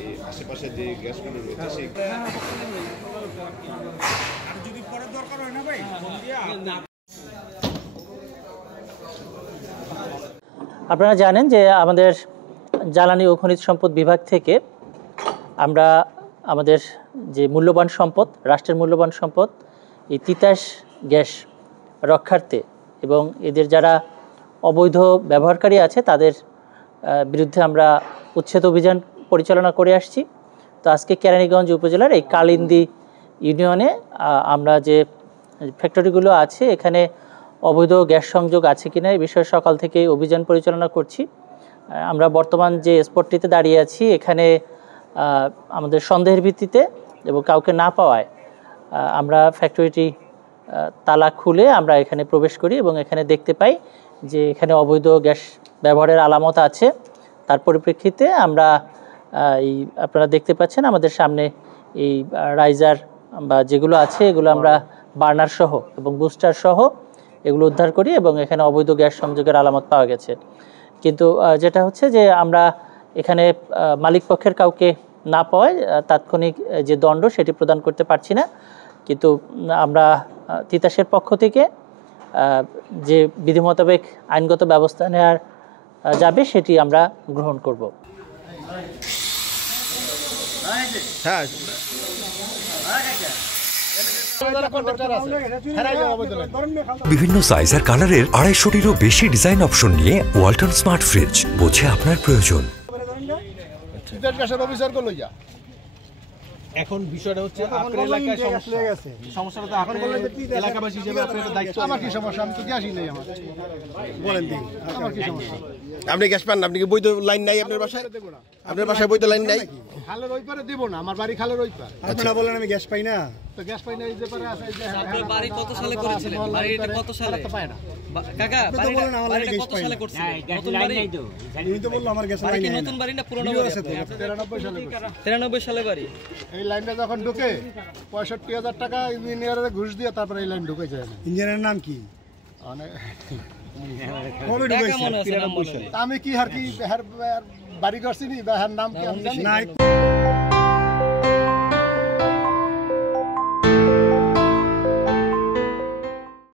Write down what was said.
এই আশেপাশে যে গ্যাসগুলো রয়েছে সেই যদি পরে দরকার হয় না ভাই আপনারা জানেন যে আমাদের জ্বালানি ও খনিজ সম্পদ বিভাগ থেকে আমরা আমাদের যে মূল্যবান সম্পদ, রাষ্ট্রের মূল্যবান সম্পদ এই তিতাস গ্যাস রক্ষার্থে এবং এদের যারা অবৈধ ব্যবহারকারী আছে তাদের বিরুদ্ধে আমরা উচ্ছেদ অভিযান পরিচালনা করে আসছি। তো আজকে কেরানীগঞ্জ উপজেলার এই কালিন্দী ইউনিয়নে আমরা যে ফ্যাক্টরিগুলো আছে এখানে অবৈধ গ্যাস সংযোগ আছে কিনা এই বিষয়ে সকাল থেকে অভিযান পরিচালনা করছি। আমরা বর্তমান যে স্পটটিতে দাঁড়িয়ে আছি এখানে আমাদের সন্দেহের ভিত্তিতে এবং কাউকে না পাওয়ায় আমরা ফ্যাক্টরিটি তালা খুলে আমরা এখানে প্রবেশ করি এবং এখানে দেখতে পাই যে এখানে অবৈধ গ্যাস ব্যবহারের আলামত আছে। তার পরিপ্রেক্ষিতে আমরা এই আপনারা দেখতে পাচ্ছেন আমাদের সামনে এই রাইজার বা যেগুলো আছে এগুলো আমরা বার্নার সহ এবং বুস্টার সহ এগুলো উদ্ধার করি এবং এখানে অবৈধ গ্যাস সংযোগের আলামত পাওয়া গেছে। কিন্তু যেটা হচ্ছে যে আমরা এখানে মালিক পক্ষের কাউকে না পাওয়ায় তাৎক্ষণিক যে দণ্ড সেটি প্রদান করতে পারছি না। কিন্তু আমরা তিতাসের পক্ষ থেকে যে বিধি মোতাবেক আইনগত ব্যবস্থা নেওয়ার যাবে সেটি আমরা গ্রহণ করব। হ্যাঁ বিভিন্ন সাইজ আর কালারের 250-টিরও বেশি ডিজাইন অপশন নিয়ে ওয়ালটন স্মার্ট ফ্রিজ, বোঝে আপনার প্রয়োজন। এখন বিষয়টা হচ্ছে আপনার এলাকায় সমস্যাটা তো এখন বললেন যে এলাকাবাসী হিসেবে আপনার দায়িত্ব। আমার কি সমস্যা? আমি তো গ্যাসই নেই আমার। বলেন দিন আমার কি সমস্যা? আপনি গ্যাস পান? আপনি কি বৈধ লাইন নাই আপনার বাসায়? আপনার বাসায় বৈধ লাইন নাই? খালের ওই পারে দেব না, আমার বাড়ি খালের ওই পারে। আপনারা বলেন আমি গ্যাস পাই না, তো গ্যাস পাই না এই যে পারে আছে। আপনার বাড়ি কত সালে করেছিলেন? বাড়িটা কত সালে? পায় না কাকা বাড়িটা কত সালে করছিলেন? নতুন বাড়ি? তুমি তো বললো আমার গ্যাস বাড়ি লাইন কি নাই। নতুন বাড়ি না পুরনো বাড়ি? 93 সালে করছি। 93 সালে বাড়ি। এই লাইনটা যখন ঢুকে 65,000 টাকা ইঞ্জিনিয়ারের ঘুষ দিয়ে তারপরে এই লাইন ঢুকেছে। ইঞ্জিনিয়ারের নাম কি? আমি কি আর কি বাড়ি করছি নি, নাম কি আমি জানি না।